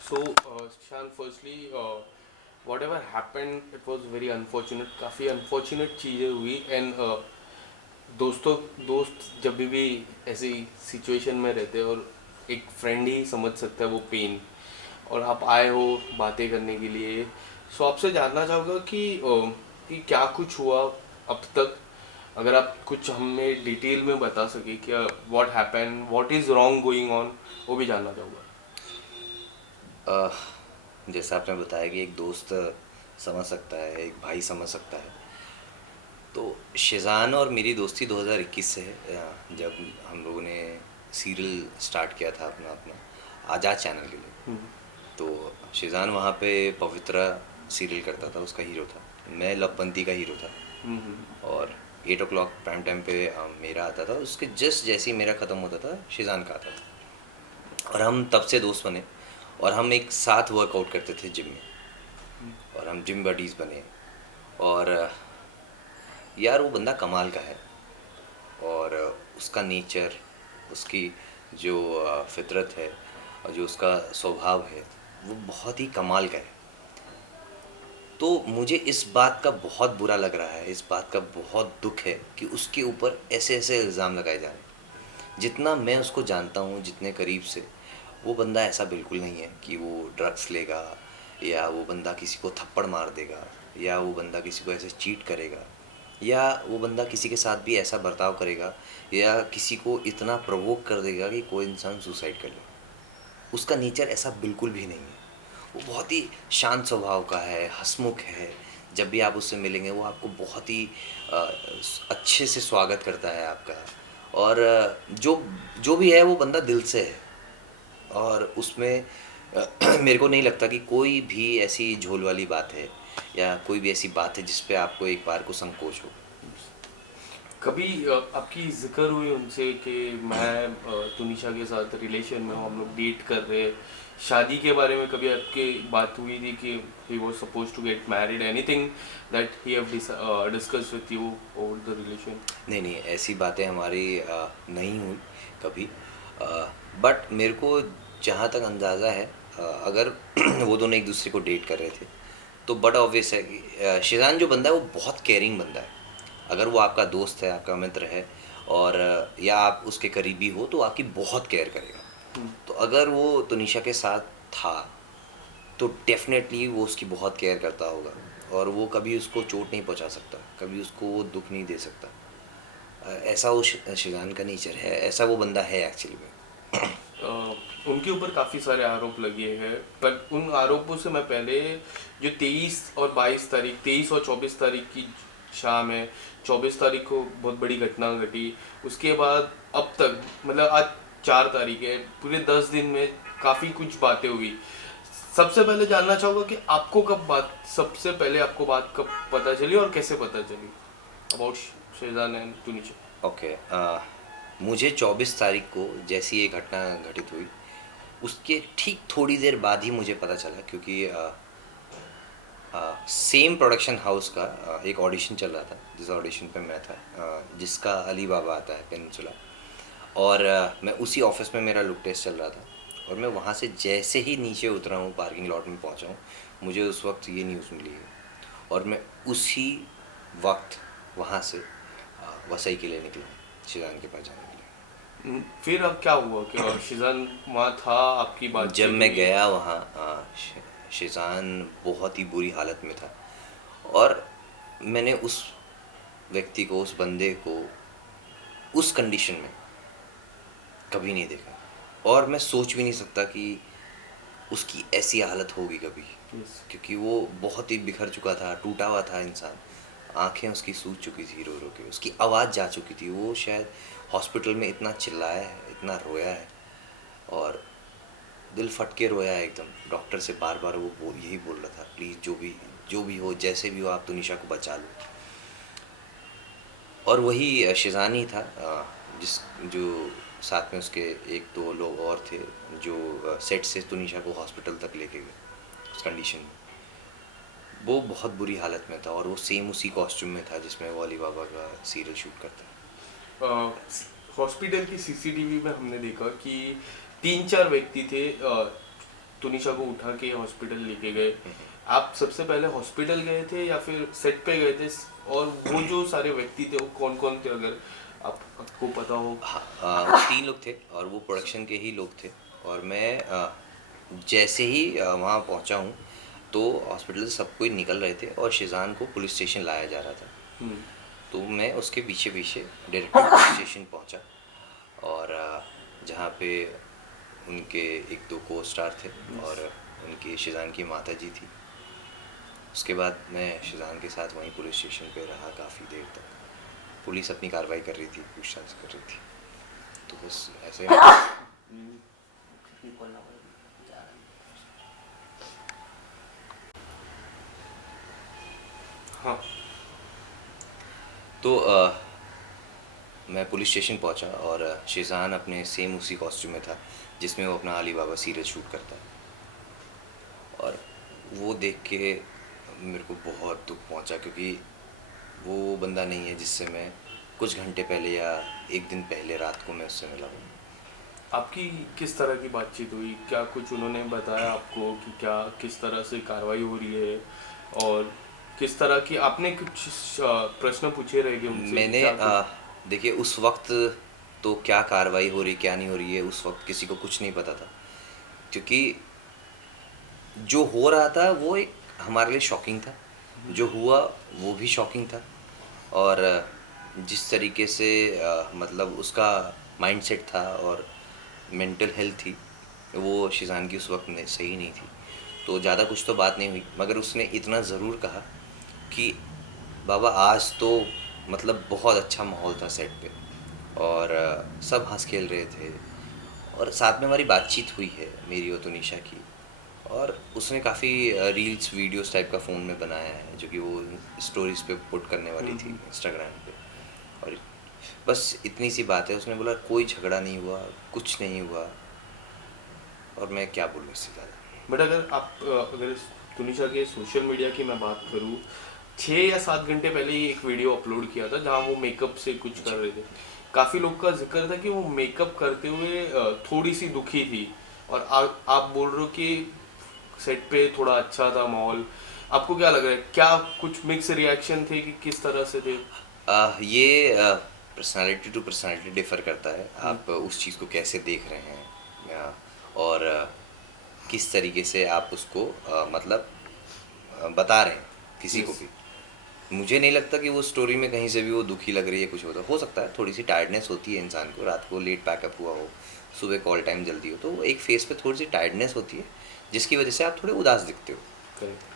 So, Shan, firstly, whatever happened, it was very unfortunate. काफ़ी unfortunate चीज़ें हुई and दोस्तों दोस्त जब भी ऐसी सिचुएशन में रहते हैं और एक फ्रेंड ही समझ सकता है वो पेन, और आप आए हो बातें करने के लिए। सो आपसे जानना चाहूँगा कि क्या कुछ हुआ अब तक, अगर आप कुछ हमें डिटेल में बता सके कि what happen, what is wrong going on, वो भी जानना चाहूँगा। अ, जैसा आपने बताया कि एक दोस्त समझ सकता है, एक भाई समझ सकता है। तो शिज़ान और मेरी दोस्ती 2021 से है, जब हम लोगों ने सीरियल स्टार्ट किया था अपना अपना आज़ाद चैनल के लिए। तो शिज़ान वहाँ पे पवित्रा सीरियल करता था, उसका हीरो था। मैं लवबंती का हीरो था। हम्म। और 8 o'clock प्राइम टाइम पे मेरा आता था, उसके जस्ट जैसे ही मेरा ख़त्म होता था शिज़ान का आता था। और हम तब से दोस्त बने, और हम एक साथ वर्कआउट करते थे जिम में, और हम जिम बडीज़ बने। और यार वो बंदा कमाल का है। और उसका नेचर, उसकी जो फितरत है, और जो उसका स्वभाव है, वो बहुत ही कमाल का है। तो मुझे इस बात का बहुत बुरा लग रहा है, इस बात का बहुत दुख है कि उसके ऊपर ऐसे ऐसे इल्ज़ाम लगाए जा रहे हैं। जितना मैं उसको जानता हूँ, जितने करीब से, वो बंदा ऐसा बिल्कुल नहीं है कि वो ड्रग्स लेगा, या वो बंदा किसी को थप्पड़ मार देगा, या वो बंदा किसी को ऐसे चीट करेगा, या वो बंदा किसी के साथ भी ऐसा बर्ताव करेगा, या किसी को इतना प्रवोक कर देगा कि कोई इंसान सुसाइड कर ले। उसका नेचर ऐसा बिल्कुल भी नहीं है। वो बहुत ही शांत स्वभाव का है, हंसमुख है। जब भी आप उससे मिलेंगे वो आपको बहुत ही अ, अच्छे से स्वागत करता है आपका। और जो जो भी है वो बंदा दिल से है। और उसमें मेरे को नहीं लगता कि कोई भी ऐसी झोल वाली बात है, या कोई भी ऐसी बात है जिस पे आपको एक बार को संकोच हो। कभी आपकी जिक्र हुई उनसे कि मैं तुनिशा के साथ रिलेशन में हूँ, हम लोग डेट कर रहे हैं, शादी के बारे में कभी आपकी बात हुई थी कि he was suppose to get married, anything that he have discuss with you over the relation? नहीं नहीं, ऐसी बातें हमारी नहीं हुई कभी। बट मेरे को जहाँ तक अंदाज़ा है, अगर वो दोनों एक दूसरे को डेट कर रहे थे, तो बड़ा ऑब्वियस है कि शिजान जो बंदा है वो बहुत केयरिंग बंदा है। अगर वो आपका दोस्त है, आपका मित्र है, और या आप उसके करीबी हो, तो आपकी बहुत केयर करेगा। तो अगर वो तनिषा के साथ था, तो डेफिनेटली वो उसकी बहुत केयर करता होगा। और वो कभी उसको चोट नहीं पहुंचा सकता, कभी उसको वो दुख नहीं दे सकता। ऐसा वो शिजान का नेचर है, ऐसा वो बंदा है एक्चुअली में। उनके ऊपर काफ़ी सारे आरोप लगे हैं, पर उन आरोपों से मैं पहले, जो 23 और 22 तारीख, 23 और 24 तारीख की शाम है, 24 तारीख को बहुत बड़ी घटना घटी, उसके बाद अब तक, मतलब आज 4 तारीख है, पूरे 10 दिन में काफ़ी कुछ बातें हुई। सबसे पहले जानना चाहूँगा कि आपको कब बात, सबसे पहले आपको बात कब पता चली और कैसे पता चली about Schezwan and Tunisha? Okay. मुझे 24 तारीख को जैसी ये घटना घटित हुई, उसके ठीक थोड़ी देर बाद ही मुझे पता चला, क्योंकि सेम प्रोडक्शन हाउस का एक ऑडिशन चल रहा था, जिस ऑडिशन पे मैं था, जिसका अली बाबा आता है पेनिनसुला। और मैं उसी ऑफिस में, मेरा लुक टेस्ट चल रहा था। और मैं वहाँ से जैसे ही नीचे उतरा हूँ, पार्किंग लॉट में पहुँचा हूँ, मुझे उस वक्त ये न्यूज़ मिली है। और मैं उसी वक्त वहाँ से वसई के लिए निकला, शिजान के पास जाने के फिर अब क्या हुआ कि शिजन वहाँ था, आपकी लिए। जब बातचीत मैं हुई? गया वहाँ, शिजान बहुत ही बुरी हालत में था। और मैंने उस व्यक्ति को, उस बंदे को उस कंडीशन में कभी नहीं देखा। और मैं सोच भी नहीं सकता कि उसकी ऐसी हालत होगी कभी। यस। क्योंकि वो बहुत ही बिखर चुका था, टूटा हुआ था इंसान। आंखें उसकी सूज चुकी थी रो रो के, उसकी आवाज़ जा चुकी थी। वो शायद हॉस्पिटल में इतना चिल्लाया है, इतना रोया है, और दिल फट के रोया है एकदम। डॉक्टर से बार बार वो यही बोल रहा था, प्लीज़ जो भी हो, जैसे भी हो, आप तुनिशा को बचा लो। और वही शिजानी था, जिस जो साथ में उसके एक दो लोग और थे, जो सेट से तुनिशा को हॉस्पिटल तक लेके गए उस कंडीशन में। वो बहुत बुरी हालत में था, और वो सेम उसी कॉस्ट्यूम में था जिसमें वो अली बाबा का सीरियल शूट करता है। हॉस्पिटल की सीसीटीवी में हमने देखा कि 3-4 व्यक्ति थे, तुनिशा को उठा के हॉस्पिटल लेके गए। आप सबसे पहले हॉस्पिटल गए थे या फिर सेट पे गए थे? और वो जो सारे व्यक्ति थे वो कौन कौन थे, अगर आपको पता हो? हाँ, 3 लोग थे और वो प्रोडक्शन के ही लोग थे। और मैं जैसे ही वहाँ पहुँचा हूँ तो हॉस्पिटल से सब कोई निकल रहे थे और शिजान को पुलिस स्टेशन लाया जा रहा था। हम्म। तो मैं उसके पीछे पीछे डायरेक्टली पुलिस स्टेशन पहुँचा और जहाँ पे उनके 1-2 को स्टार थे और उनकी शिजान की माता जी थी। उसके बाद मैं शिजान के साथ वहीं पुलिस स्टेशन पे रहा काफ़ी देर तक। पुलिस अपनी कार्रवाई कर रही थी, पूछताछ कर रही थी। तो बस ऐसे हाँ। तो मैं पुलिस स्टेशन पहुंचा और शिजान अपने सेम उसी कॉस्ट्यूम में था जिसमें वो अपना अली बाबा सीरियल शूट करता है। और वो देख के मेरे को बहुत दुख पहुंचा, क्योंकि वो बंदा नहीं है जिससे मैं कुछ घंटे पहले या एक दिन पहले रात को मैं उससे मिला हूँ। आपकी किस तरह की बातचीत हुई? क्या कुछ उन्होंने बताया आपको कि क्या किस तरह से कार्रवाई हो रही है, और किस तरह की आपने कुछ प्रश्न पूछे रहेंगे उनसे कि मैंने क्या कुछ? देखिए उस वक्त तो क्या कार्रवाई हो रही क्या नहीं हो रही है उस वक्त किसी को कुछ नहीं पता था, क्योंकि जो हो रहा था वो एक हमारे लिए शॉकिंग था, जो हुआ वो भी शॉकिंग था। और जिस तरीके से मतलब उसका माइंडसेट था और मेंटल हेल्थ थी वो शिजान की उस वक्त सही नहीं थी। तो ज़्यादा कुछ तो बात नहीं हुई, मगर उसने इतना ज़रूर कहा कि बाबा आज तो मतलब बहुत अच्छा माहौल था सेट पे और सब हंस खेल रहे थे। और साथ में हमारी बातचीत हुई है मेरी और तुनिशा की, और उसने काफ़ी रील्स वीडियोस टाइप का फ़ोन में बनाया है जो कि वो स्टोरीज पे पुट करने वाली थी इंस्टाग्राम पे। और बस इतनी सी बात है, उसने बोला कोई झगड़ा नहीं हुआ, कुछ नहीं हुआ। और मैं क्या बोलूँ इससे ज़्यादा। बट अगर आप अगर तुनिशा के सोशल मीडिया की मैं बात करूँ, 6 या 7 घंटे पहले ही एक वीडियो अपलोड किया था जहाँ वो मेकअप से कुछ कर जी रहे थे। काफ़ी लोग का जिक्र था कि वो मेकअप करते हुए थोड़ी सी दुखी थी, और आप बोल रहे हो कि सेट पे थोड़ा अच्छा था माहौल। आपको क्या लग रहा है, क्या कुछ मिक्स रिएक्शन थे कि किस तरह से थे? ये पर्सनालिटी टू पर्सनालिटी डिफ़र करता है, हम्म। आप उस चीज़ को कैसे देख रहे हैं और किस तरीके से आप उसको मतलब बता रहे हैं किसी को यस। भी। मुझे नहीं लगता कि वो स्टोरी में कहीं से भी वो दुखी लग रही है, कुछ होता हो सकता है थोड़ी सी टायर्डनेस होती है इंसान को, रात को लेट पैकअप हुआ हो, सुबह कॉल टाइम जल्दी हो, तो एक फेस पे थोड़ी सी टायर्डनेस होती है जिसकी वजह से आप थोड़े उदास दिखते हो। करेक्ट।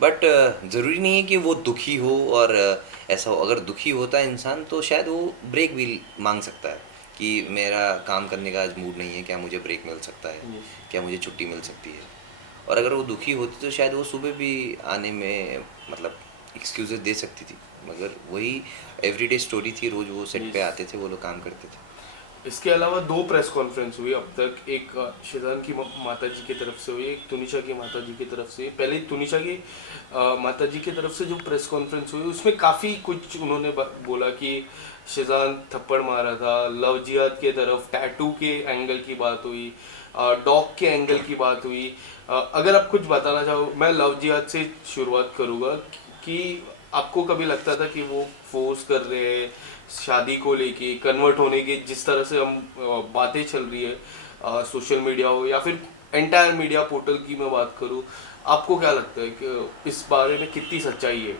बट ज़रूरी नहीं है कि वो दुखी हो और ऐसा हो। अगर दुखी होता है इंसान तो शायद वो ब्रेक भी मांग सकता है कि मेरा काम करने का आज मूड नहीं है, क्या मुझे ब्रेक मिल सकता है, यस। क्या मुझे छुट्टी मिल सकती है। और अगर वो दुखी होती तो शायद वो सुबह भी आने में मतलब एक्सक्यूज़ेस दे सकती थी, मगर वही एवरीडे स्टोरी थी, रोज़ वो सेट पे यस। आते थे, वो लोग काम करते थे। इसके अलावा 2 प्रेस कॉन्फ्रेंस हुई अब तक, एक शिजान की माता जी की तरफ से हुई, एक तुनिशा की माता जी की तरफ से। पहले तुनिशा की माता जी की तरफ से जो प्रेस कॉन्फ्रेंस हुई उसमें काफ़ी कुछ उन्होंने बोला कि शिजान थप्पड़ मारा था, लव जिहाद के तरफ टैटू के एंगल की बात हुई, डॉग के एंगल की बात हुई। अगर आप कुछ बताना चाहो, मैं लव जिहाद से शुरुआत करूँगा कि आपको कभी लगता था कि वो फोर्स कर रहे हैं शादी को लेके, कन्वर्ट होने की जिस तरह से हम बातें चल रही है सोशल मीडिया हो या फिर एंटायर मीडिया पोर्टल की मैं बात करूँ, आपको क्या लगता है कि इस बारे में कितनी सच्चाई है?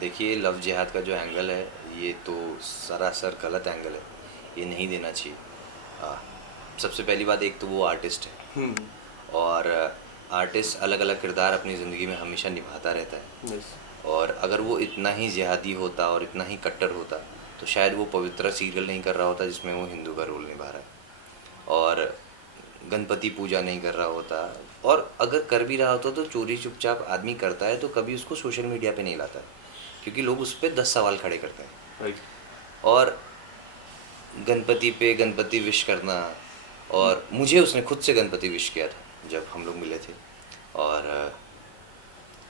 देखिए लव जिहाद का जो एंगल है ये तो सरासर गलत एंगल है, ये नहीं देना चाहिए। अ, सबसे पहली बात, एक तो वो आर्टिस्ट है हम्म। और आर्टिस्ट अलग अलग किरदार अपनी ज़िंदगी में हमेशा निभाता रहता है। यस। और अगर वो इतना ही जिहादी होता और इतना ही कट्टर होता तो शायद वो पवित्रा सीरियल नहीं कर रहा होता जिसमें वो हिंदू का रोल निभा रहा है, और गणपति पूजा नहीं कर रहा होता। और अगर कर भी रहा होता तो चोरी चुपचाप आदमी करता है तो कभी उसको सोशल मीडिया पे नहीं लाता है, क्योंकि लोग उस पर 10 सवाल खड़े करते हैं। राइट। और गणपति पे गणपति विश करना, और मुझे उसने खुद से गणपति विश किया था जब हम लोग मिले थे। और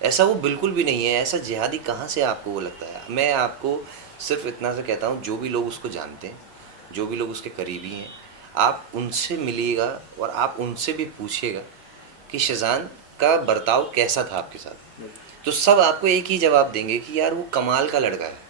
ऐसा वो बिल्कुल भी नहीं है, ऐसा जिहादी कहाँ से आपको वो लगता है। मैं आपको सिर्फ इतना सा कहता हूँ, जो भी लोग उसको जानते हैं, जो भी लोग उसके करीबी हैं, आप उनसे मिलिएगा और आप उनसे भी पूछिएगा कि शेज़ान का बर्ताव कैसा था आपके साथ, तो सब आपको एक ही जवाब देंगे कि यार वो कमाल का लड़का है,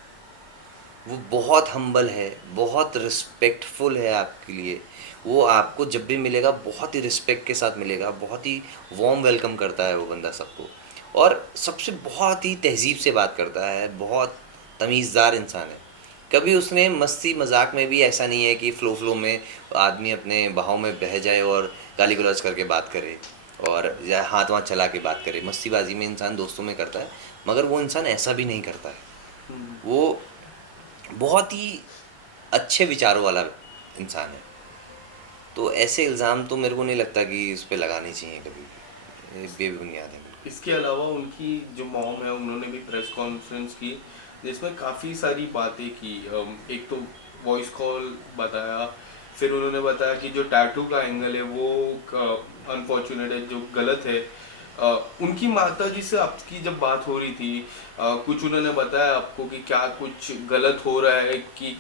वो बहुत हम्बल है, बहुत रिस्पेक्टफुल है आपके लिए। वो आपको जब भी मिलेगा बहुत ही रिस्पेक्ट के साथ मिलेगा, बहुत ही वार्म वेलकम करता है वो बंदा सबको, और सबसे बहुत ही तहज़ीब से बात करता है, बहुत तमीज़दार इंसान है। कभी उसने मस्ती मजाक में भी ऐसा नहीं है कि फ़्लो में आदमी अपने बहाव में बह जाए और गाली गलौज करके बात करे और या हाथ वाथ चला के बात करे। मस्तीबाजी में इंसान दोस्तों में करता है, मगर वो इंसान ऐसा भी नहीं करता है। वो बहुत ही अच्छे विचारों वाला इंसान है। तो ऐसे इल्ज़ाम तो मेरे को नहीं लगता कि इस पे लगाने चाहिए कभी भी, ये बेबुनियाद है। इसके अलावा उनकी जो मॉम है उन्होंने भी प्रेस कॉन्फ्रेंस की जिसमें काफ़ी सारी बातें की। एक तो वॉइस कॉल बताया, फिर उन्होंने बताया कि जो टैटू का एंगल है वो अनफॉर्चुनेट है, जो गलत है। उनकी माता जी से आपकी जब बात हो रही थी, कुछ उन्होंने बताया आपको कि क्या कुछ गलत हो रहा है, कि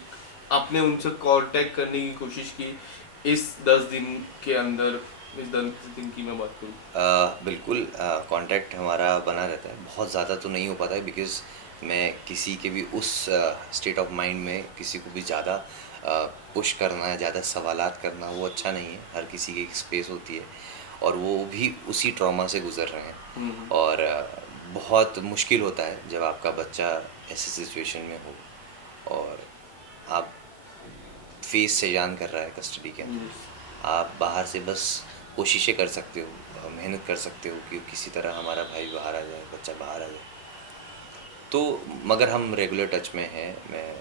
आपने उनसे कांटेक्ट करने की कोशिश की इस 10 दिन के अंदर? इस 10 दिन की मैं बात करूँ। बिल्कुल कांटेक्ट हमारा बना रहता है। बहुत ज़्यादा तो नहीं हो पाता है बिकॉज़ मैं किसी के भी उस स्टेट ऑफ माइंड में किसी को भी ज़्यादा पुश करना, ज़्यादा सवालात करना वो अच्छा नहीं है। हर किसी की एक स्पेस होती है और वो भी उसी ट्रॉमा से गुज़र रहे हैं, और बहुत मुश्किल होता है जब आपका बच्चा ऐसी सिचुएशन में हो और आप फेस से जान कर रहा है कस्टडी के अंदर। आप बाहर से बस कोशिशें कर सकते हो, मेहनत कर सकते हो कि किसी तरह हमारा भाई बाहर आ जाए, बच्चा बाहर आ जाए। तो मगर हम रेगुलर टच में हैं, मैं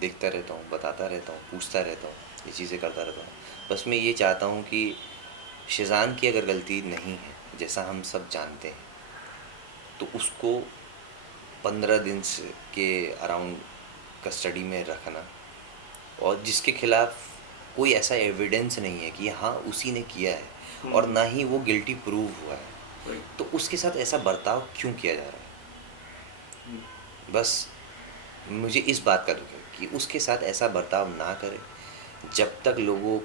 देखता रहता हूँ, बताता रहता हूँ, पूछता रहता हूँ, ये चीज़ें करता रहता हूँ। बस मैं ये चाहता हूँ कि शेज़ान की अगर गलती नहीं है, जैसा हम सब जानते हैं, तो उसको 15 दिन से के अराउंड कस्टडी में रखना, और जिसके खिलाफ कोई ऐसा एविडेंस नहीं है कि हाँ उसी ने किया है और ना ही वो गिल्टी प्रूव हुआ है, तो उसके साथ ऐसा बर्ताव क्यों किया जा रहा है। बस मुझे इस बात का दुख है कि उसके साथ ऐसा बर्ताव ना करें। जब तक लोगों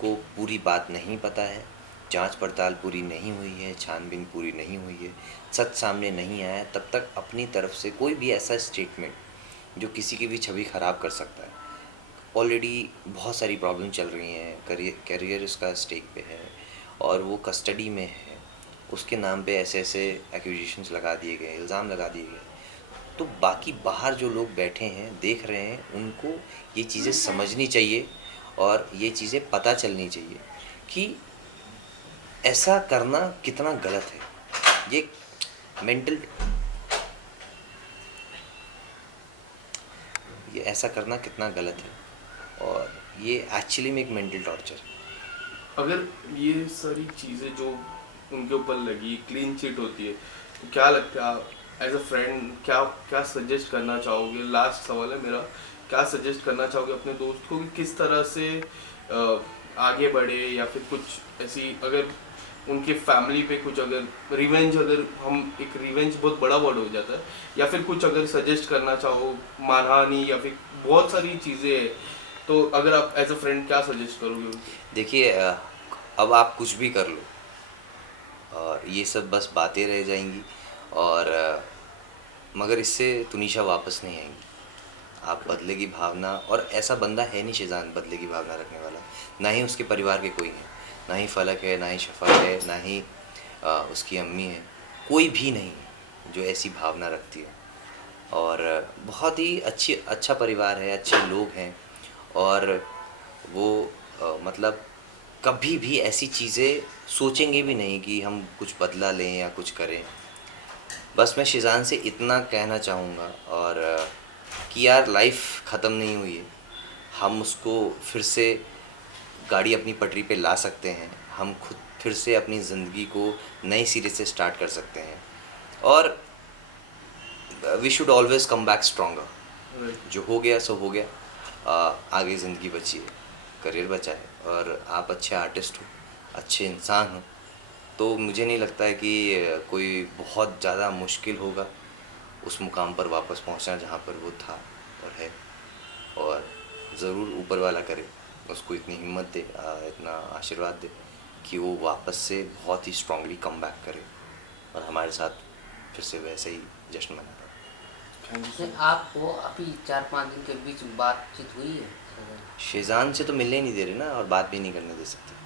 को पूरी बात नहीं पता है, जांच पड़ताल पूरी नहीं हुई है, छानबीन पूरी नहीं हुई है, सच सामने नहीं आया, तब तक अपनी तरफ से कोई भी ऐसा स्टेटमेंट जो किसी की भी छवि ख़राब कर सकता है। ऑलरेडी बहुत सारी प्रॉब्लम चल रही हैं, करियर उसका स्टेक पे है और वो कस्टडी में है। उसके नाम पे ऐसे ऐसे एक्यूजेशंस लगा दिए गए, इल्ज़ाम लगा दिए गए। तो बाकी बाहर जो लोग बैठे हैं, देख रहे हैं, उनको ये चीज़ें समझनी चाहिए और ये चीज़ें पता चलनी चाहिए कि ऐसा करना कितना गलत है। ये मेंटल ये ऐसा करना कितना गलत है और ये एक्चुअली में एक मेंटल टॉर्चर है। अगर ये सारी चीज़ें जो उनके ऊपर लगी क्लीन चिट होती है, तो क्या लगता है आप एज अ फ्रेंड क्या क्या सजेस्ट करना चाहोगे? लास्ट सवाल है मेरा, क्या सजेस्ट करना चाहोगे अपने दोस्त को कि किस तरह से आगे बढ़े, या फिर कुछ ऐसी अगर उनके फैमिली पे कुछ अगर रिवेंज, अगर हम एक रिवेंज बहुत बड़ा वर्ड हो जाता है, या फिर कुछ अगर सजेस्ट करना चाहो, मानहानि या फिर बहुत सारी चीज़ें हैं, तो अगर आप एज अ फ्रेंड क्या सजेस्ट करोगे उनको? देखिए अब आप कुछ भी कर लो और ये सब बस बातें रह जाएंगी, और मगर इससे तुनिशा वापस नहीं आएंगी। आप बदले की भावना, और ऐसा बंदा है नहीं शेज़ान बदले की भावना रखने वाला, ना ही उसके परिवार के कोई हैं, ना ही फलक है, ना ही शफा है, ना ही उसकी अम्मी है, कोई भी नहीं है जो ऐसी भावना रखती है। और बहुत ही अच्छा परिवार है, अच्छे लोग हैं, और वो मतलब कभी भी ऐसी चीज़ें सोचेंगे भी नहीं कि हम कुछ बदला लें या कुछ करें। बस मैं शिज़ान से इतना कहना चाहूँगा, और कि यार लाइफ ख़त्म नहीं हुई है। हम उसको फिर से गाड़ी अपनी पटरी पे ला सकते हैं, हम खुद फिर से अपनी ज़िंदगी को नए सिरे से स्टार्ट कर सकते हैं, और we should always come back stronger. जो हो गया सो हो गया, आगे ज़िंदगी बची है, करियर बचा है, और आप अच्छे आर्टिस्ट हो, अच्छे इंसान हो, तो मुझे नहीं लगता है कि कोई बहुत ज़्यादा मुश्किल होगा उस मुकाम पर वापस पहुंचना जहां पर वो था और है। और ज़रूर ऊपर वाला करे उसको इतनी हिम्मत दे, इतना आशीर्वाद दे कि वो वापस से बहुत ही स्ट्रांगली कम बैक करे और हमारे साथ फिर से वैसे ही जश्न मना पाए। थैंक यू सो नहीं, मच। आपको अभी 4-5 दिन के बीच बातचीत हुई है? शेजान से तो मिलने ही नहीं दे रहे ना, और बात भी नहीं करने दे सकते।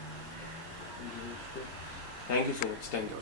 Thank you so much, thank you.